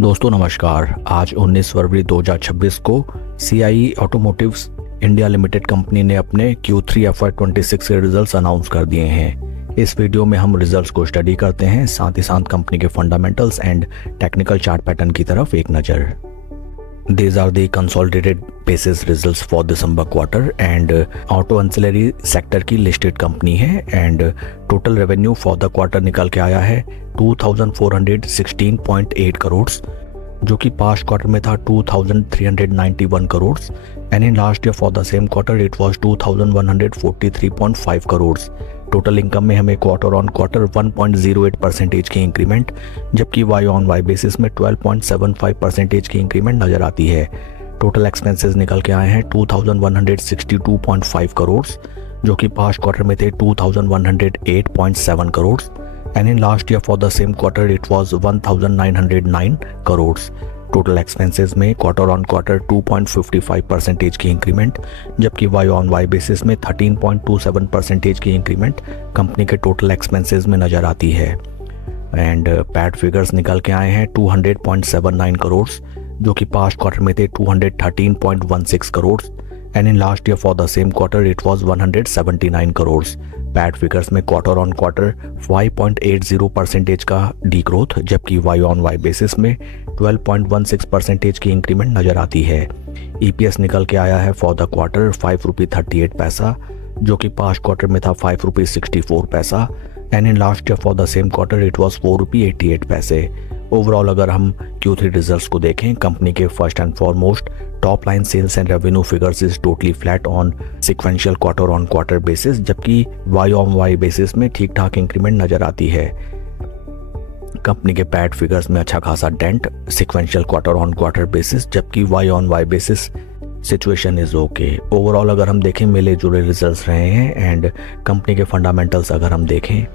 दोस्तों नमस्कार। आज 19 फरवरी 2026 को CIE automotives India limited company ने अपने Q3 FY26 के रिजल्ट्स अनाउंस कर दिए हैं। इस वीडियो में हम रिजल्ट्स को स्टडी करते हैं, साथ ही साथ कंपनी के fundamentals and technical chart pattern की तरफ एक नज़र। These are the consolidated basis results for December quarter and auto ancillary sector की लिस्टेड कंपनी है and total revenue for the quarter निकल के आया है 2416.8 करोड़, जो कि पास्ट क्वार्टर में था 2391 crore and in last year for the same quarter it was 2143.5 crore. Total income में हमें क्वार्टर ऑन क्वार्टर 1.08% की इंक्रीमेंट, जबकि वाई ऑन वाई बेसिस में 12.75% की इंक्रीमेंट नजर आती है। टोटल एक्सपेंसेस निकल के आए हैं 2162.5 करोड़, जो कि पास्ट क्वार्टर में थे 2108.7 crore and in last year for the same quarter it was 1909 crore. Total expenses में क्वार्टर ऑन क्वार्टर 2.55% की इंक्रीमेंट, जबकि वाई ऑन वाई बेसिस में 13.27% की इंक्रीमेंट कंपनी के टोटल एक्सपेंसेस में नज़र आती है। एंड पैट फिगर्स निकल के आए हैं 200.79 करोड़, जो कि पास्ट क्वार्टर में थे 213.16 crore and in last year for the same quarter it was 179 crore. PAT figures में क्वार्टर ऑन क्वार्टर 5.80% का डी ग्रोथ, जबकि वाई ऑन वाई बेसिस में 12.16% की इंक्रीमेंट नजर आती है। EPS निकल के आया है फॉर द क्वार्टर 5 रुपये 38 पैसा, जो कि पास्ट क्वार्टर में था 5 रुपये 64 पैसा and in last year for the same quarter it was 4 रुपये 88 पैसे। ओवरऑल अगर हम Q3 रिजल्ट्स को देखें, कंपनी के first and foremost top line sales and revenue figures is totally flat on sequential quarter on quarter basis, जबकि Y on Y basis में ठीक ठाक इंक्रीमेंट नजर आती है। कंपनी के पैट फिगर्स में अच्छा खासा dent sequential quarter on quarter basis, जबकि Y on Y basis situation is okay. Overall अगर हम देखें मिले जुले रिजल्ट्स रहे हैं एंड कंपनी के फंडामेंटल्स अगर हम देखें,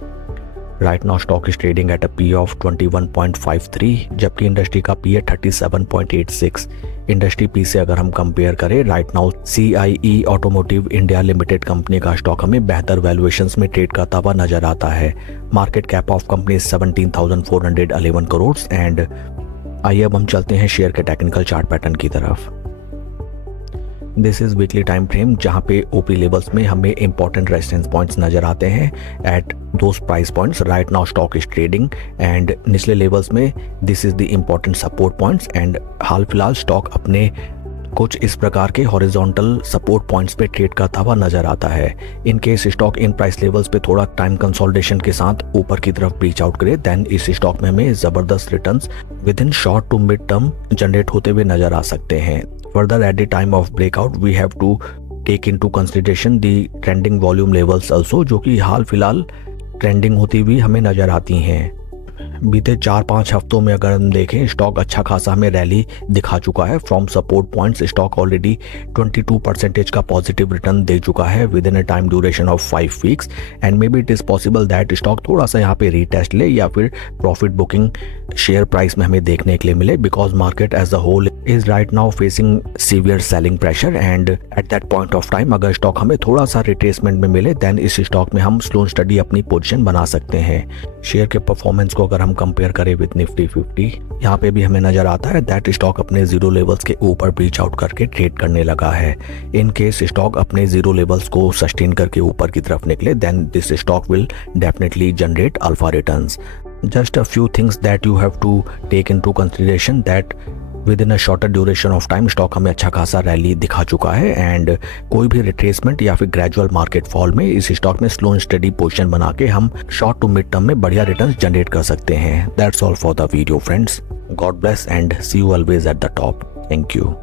right now stock is trading at a P of 21.53, जबकि इंडस्ट्री का पी है 37.86। इंडस्ट्री पी से अगर हम कंपेयर करें, right now CIE automotive India limited company का स्टॉक हमें बेहतर वैल्यूएशंस में ट्रेड करता हुआ नजर आता है। Market cap of company 17,411 crore and आइए अब हम चलते हैं शेयर के टेक्निकल चार्ट पैटर्न की तरफ। This is weekly time frame, जहां पे ओपी लेवल्स में हमें इंपॉर्टेंट रेजिस्टेंस पॉइंट्स नजर आते हैं at those price points. Right now stock is trading and निचले लेवल्स में this is the important support points and हाल फिलहाल स्टॉक अपने कुछ इस प्रकार के हॉरिजॉन्टल सपोर्ट पॉइंट्स पे ट्रेड करता हुआ नजर आता है। In case stock in price levels पे थोड़ा टाइम कंसोलिडेशन के साथ ऊपर की तरफ ब्रीच आउट करे, देन इस स्टॉक में हमें जबरदस्त returns within short to mid term generate होते हुए नजर आ सकते हैं। Further, at the time of breakout, we have to take into consideration the trending volume levels also, जो कि हाल फिलहाल ट्रेंडिंग होती हुई हमें नजर आती हैं। बीते 4-5 हफ्तों में अगर हम देखें, स्टॉक अच्छा खासा हमें रैली दिखा चुका है। From support points stock already 22% का पॉजिटिव रिटर्न दे चुका है with in a time duration of 5 weeks and may be it is possible that stock थोड़ा सा यहाँ पे रीटेस्ट ले या फिर प्रॉफिट बुकिंग शेयर प्राइस में हमें देखने के लिए मिले, because market as a whole is right now facing severe selling pressure and at that point of time अगर स्टॉक हमें थोड़ा सा रिट्रेसमेंट में मिले, देन इस स्टॉक में हम स्लो स्टडी अपनी पोजीशन बना सकते हैं। शेयर के परफॉर्मेंस को अगर हम कंपेयर करें विद निफ्टी 50, यहाँ पे भी हमें नजर आता है दैट स्टॉक अपने जीरो लेवल्स के ऊपर ब्रीच आउट करके ट्रेड करने लगा है। इन केस स्टॉक अपने जीरो लेवल्स को सस्टेन करके ऊपर की तरफ निकले, then this stock will definitely generate alpha returns. Just a few things that you have to take into consideration that within a shorter duration of time stock हमें अच्छा खासा रैली दिखा चुका है एंड कोई भी रिट्रेसमेंट या फिर ग्रेजुअल मार्केट फॉल में इस स्टॉक में स्लो एंड स्टडी पोजीशन बना के हम शॉर्ट टू मिड टर्म में बढ़िया रिटर्न्स जनरेट कर सकते हैं। That's all for the video friends. God bless and see you always at the top. Thank you.